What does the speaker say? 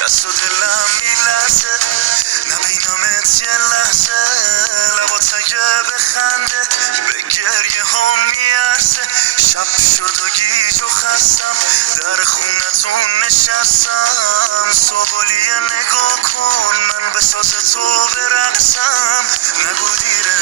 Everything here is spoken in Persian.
دست و دلم میلرزه نبینمت یه لحظه لبات اگه بخنده به گریه ها میارزه شب شد و گیج و خستم در خونتون نشستم صبحالیه نگاه کن من به ساز تو برقصم نگو دیره